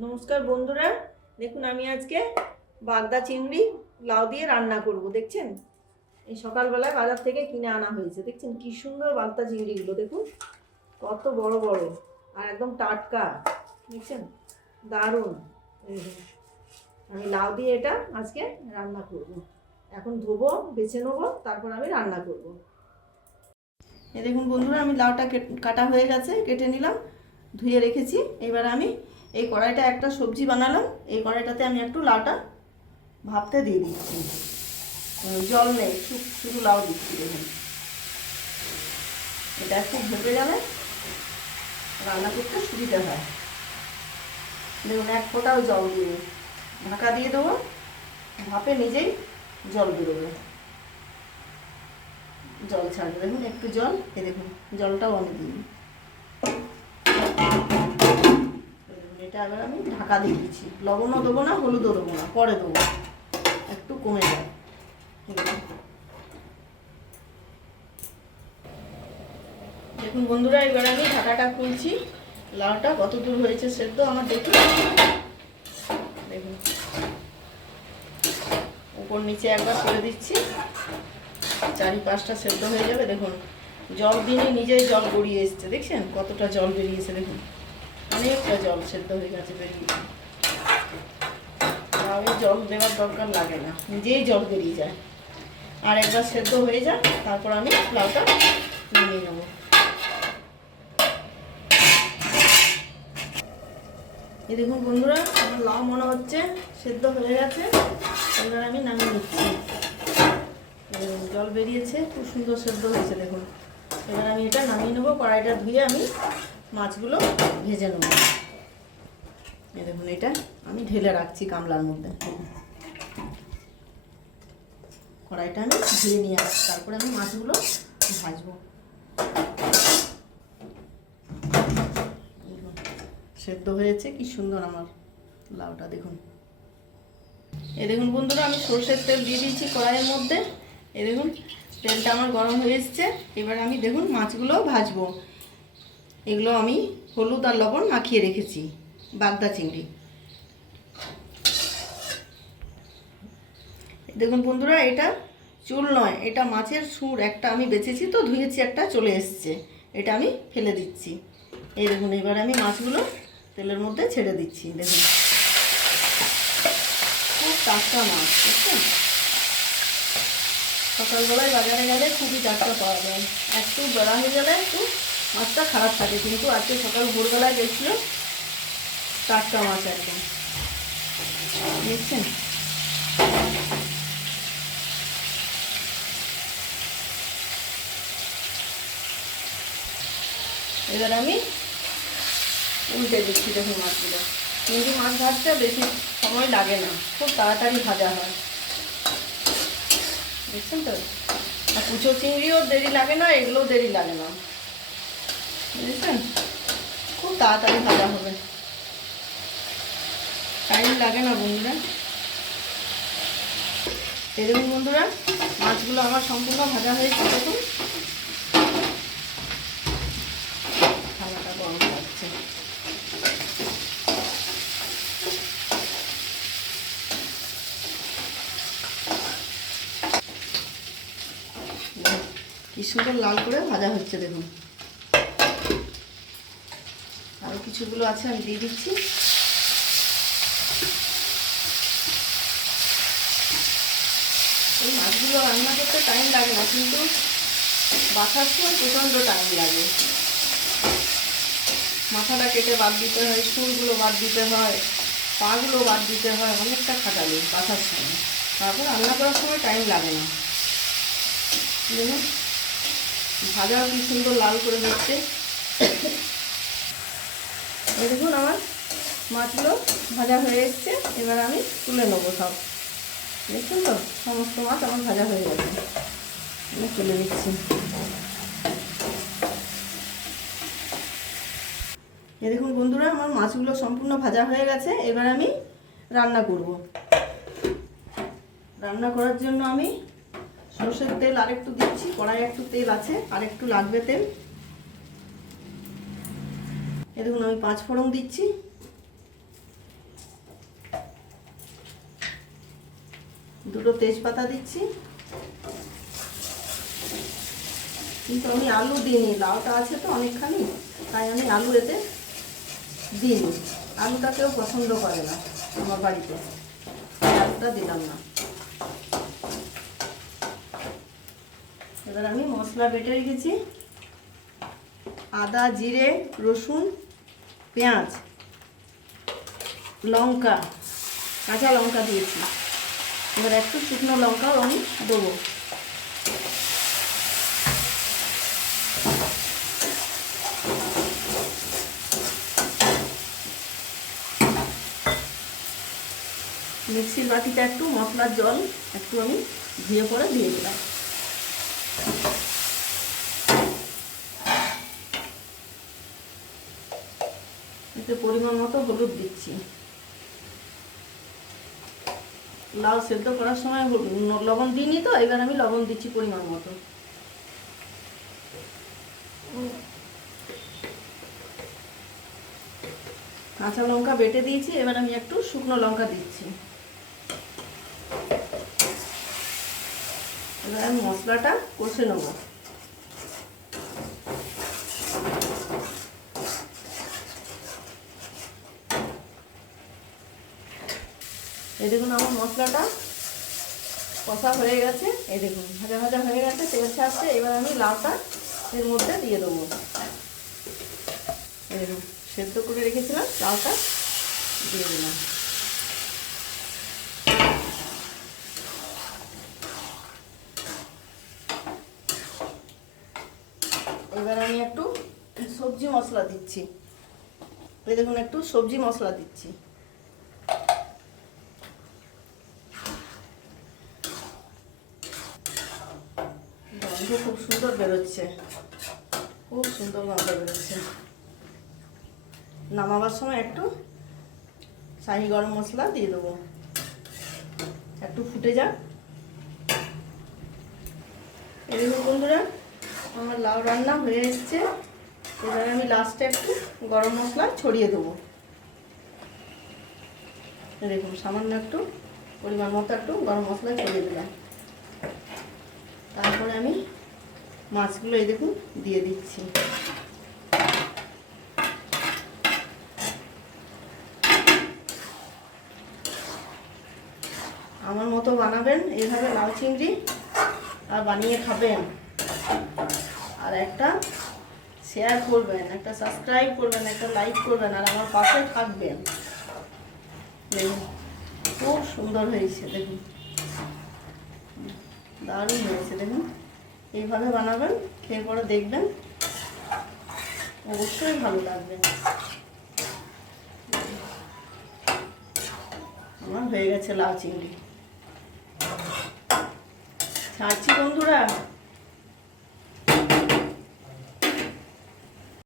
নমস্কার বন্ধুরা, দেখুন আমি আজকে বাগদা চিংড়ি লাউ দিয়ে রান্না করব। দেখছেন, এই সকালবেলায় বাজার থেকে কিনে আনা হয়েছে। দেখছেন কি সুন্দর বাগদা চিংড়িগুলো, দেখুন কত বড় বড় আর একদম টাটকা। দেখছেন, দারুণ। আমি লাউ দিয়ে এটা আজকে রান্না করব। এখন ধোবো, বেছে নেবো, তারপর আমি রান্না করব। এই দেখুন বন্ধুরা, আমি লাউটা কাটা হয়ে গেছে, কেটে নিলাম, ধুয়ে রেখেছি। এবার আমি এই কড়াইটা একটা সবজি বানালাম, এই কড়াইটাতে আমি একটু লাউটা ভাপতে দিয়ে দিচ্ছি। জল নেই, শুধু লাউ দিচ্ছি। দেখুন এটা একটু ভেপে গেলে রান্না করতে সুবিধা হয়। দেখুন এক ফোঁটাও জল দিয়ে ঢাকা দিয়ে দেবো, ভাপে নিজেই জল বেরোবে, জল ছাড়বে। দেখুন একটু জল, দেখুন জলটাও আমি দিই। এটা এবার আমি ঢাকা দিয়ে দিচ্ছি। লবণও দেবো না, হলুদও দেবো না, পরে দেবো, একটু কমে যায়। দেখুন বন্ধুরা, এবার আমি ঢাকাটা খুলছি। লাউটা কত দূর হয়েছে সেদ্ধ আমার দেখুন। দেখুন উপর নিচে একবার করে দিচ্ছি, চারিপাশটা সেদ্ধ হয়ে যাবে। দেখুন জল দিনে নিজেই জল গড়িয়ে এসছে, দেখছেন কতটা জল বেরিয়েছে। দেখুন অনেকটা জল সেদ্ধ হয়ে গেছে, বেরিয়েছে। আমি জল দেওয়ার দরকার লাগে না, নিজেই জল বেরিয়ে যায়। আর একবার সেদ্ধ হয়ে যায়, তারপর আমি লাউটা নামিয়ে নেবো। এই দেখুন বন্ধুরা, আমার লাউ মনে হচ্ছে সেদ্ধ হয়ে গেছে। এবার আমি নামিয়ে নিচ্ছি। জল বেরিয়েছে, খুব সুন্দর সেদ্ধ হয়েছে। দেখুন এবার আমি এটা নামিয়ে নেবো। কড়াইটা ধুয়ে আমি মাছগুলো ভেজে নেবো। এই দেখুন এটা আমি ঢেলে রাখছি গামলার মধ্যে। কড়াইটা আমি ধুয়ে নিয়ে আসছি, তারপরে আমি মাছগুলো ভাজবো। সেদ্ধ হয়েছে, কি সুন্দর আমার লাউটা। দেখুন এই দেখুন বন্ধুরা, আমি সরষের তেল দিয়ে দিয়েছি কড়াইয়ের মধ্যে। এই দেখুন তেলটা আমার গরম হয়ে এসছে। এবার আমি দেখুন মাছগুলো ভাজবো। এগুলো আমি হলুদ আর লবণ মাখিয়ে রেখেছি, বাগদা চিংড়ি। দেখুন বন্ধুরা, এটা চুল নয়, এটা মাছের সুর। একটা আমি বেছেছি তো, ধুয়েছি, একটা চলে এসছে, এটা আমি ফেলে দিচ্ছি। এই দেখুন এবার আমি মাছগুলো তেলের মধ্যে ছেড়ে দিচ্ছি। দেখুন খুব টাটকা মাছ, বুঝছেন। সকালবেলায় বাজারে গেলে খুবই টাটকা পাওয়া যায়। একটু বেড়া হয়ে গেলে একটু মাছটা খারাপ থাকে, কিন্তু আজকে সকাল ভোরবেলায় গেছিল, টাটকা মাছ একদম, দেখছেন। এবার আমি উল্টে দিচ্ছি। দেখুন মাছগুলো, কিন্তু মাছ ভাজতে বেশি সময় লাগে না, খুব তাড়াতাড়ি ভাজা হয়, দেখছেন তো। আর কুচো চিংড়িও দেরি লাগে না, এগুলোও দেরি লাগে না, বুঝেছেন। খুব তাড়াতাড়ি ভাজা হবে, টাইম লাগে না বন্ধুরা। দেখুন বন্ধুরা, মাছগুলো আমার সম্পূর্ণ ভাজা হয়েছে। দেখুন থালাটা গরম লাগছে। কি সুন্দর লাল করে ভাজা হচ্ছে। দেখুন আরও কিছুগুলো আছে, আমি দিয়ে দিচ্ছি। এই মাছগুলো রান্না করতে টাইম লাগে না, কিন্তু বাছার সময় প্রচণ্ড টাইম লাগে। মাথাটা কেটে বাদ দিতে হয়, সুরগুলো বাদ দিতে হয়, পাগুলো বাদ দিতে হয়, অনেকটা খাটালি বাছার সময়। তারপর রান্না করার সময় টাইম লাগে না। দেখুন ভাজাও কি সুন্দর লাল করে হচ্ছে। এই দেখুন আমার মাছগুলো ভাজা হয়ে এসছে। এবার আমি তুলে নেবো সব। দেখুন তো সমস্ত মাছ আমার ভাজা হয়ে গেছে, আমি তুলে দিচ্ছি। এই দেখুন বন্ধুরা, আমার মাছগুলো সম্পূর্ণ ভাজা হয়ে গেছে। এবার আমি রান্না করব। রান্না করার জন্য আমি সরষের তেল আরেকটু দিচ্ছি, কড়াইয়ে একটু তেল আছে, আরেকটু লাগবে তেল। এই দেখুন আমি 5 ফোড়ন দিচ্ছি, দুটো তেজপাতা দিচ্ছি, কিন্তু আমি আলু দিইনি, লাউটা আছে তো অনেকখানি, তাই আমি আলু এতে দিইনি। আলুটা কেউ পছন্দ করে না আমার বাড়িতে, তাই আলুটা দিলাম না। এবার আমি মশলা বেটে রেখেছি, আদা, জিরে, রসুন, পেঁয়াজ, লঙ্কা, কাঁচা লঙ্কা দিয়েছি। এবার একটু শুকনো লঙ্কাও আমি দেবো। মিক্সির বাটিতে একটু মশলার জল একটু আমি দিয়ে পরে দিয়ে দিলাম। এতে পরিমাণ মতো হলুদ দিচ্ছি। লাউ সেদ্ধ করার সময় লবণ দিইনি তো, এবার আমি লবণ দিচ্ছি পরিমাণ মতো। কাঁচা লঙ্কা বেটে দিয়েছি, এবার আমি একটু শুকনো লঙ্কা দিচ্ছি। এবার আমি মশলাটা কষে নেব। এই দেখুন আমার মশলাটা কষা হয়ে গেছে, এই দেখুন ভাজা ভাজা হয়ে গেছে, তেল ছাড়ছে। এবার আমি লাউটা এর মধ্যে দিয়ে দেবো। এরকম সেদ্ধ করে রেখেছিলাম লাউটা দিয়ে দিলাম। এবার আমি একটু সবজি মশলা দিচ্ছি। এই দেখুন একটু সবজি মশলা দিচ্ছি। গন্ধ খুব সুন্দর বেরোচ্ছে, খুব সুন্দর গন্ধ বেরোচ্ছে। নামাবার সময় একটু শাহি গরম মশলা দিয়ে দেবো, একটু ফুটে যাক। এই দেখুন বন্ধুরা, আমার লাউ রান্না হয়ে এসছে। এবার আমি লাস্টে একটু গরম মশলা ছড়িয়ে দেবো। দেখুন সামান্য একটু পরিমাণ মতো একটু গরম মশলা ছড়িয়ে দিলাম। তারপরে আমি মাছগুলো এই দেখুন দিয়ে দিচ্ছি। আমার মতো বানাবেন এইভাবে লাউ চিংড়ি, আর বানিয়ে খাবেন। আর একটা শেয়ার করবেন, একটা সাবস্ক্রাইব করবেন, একটা লাইক করবেন, আর আমার পাশে থাকবেন। দেখুন খুব সুন্দর হয়েছে, দেখুন দারুণ হয়েছে। দেখুন এইভাবে বানাবেন, খেয়ে পরে দেখবেন, অবশ্যই ভালো লাগবে। আমার হয়ে গেছে লাউ চিংড়ি। ছাড়ছি বন্ধুরা।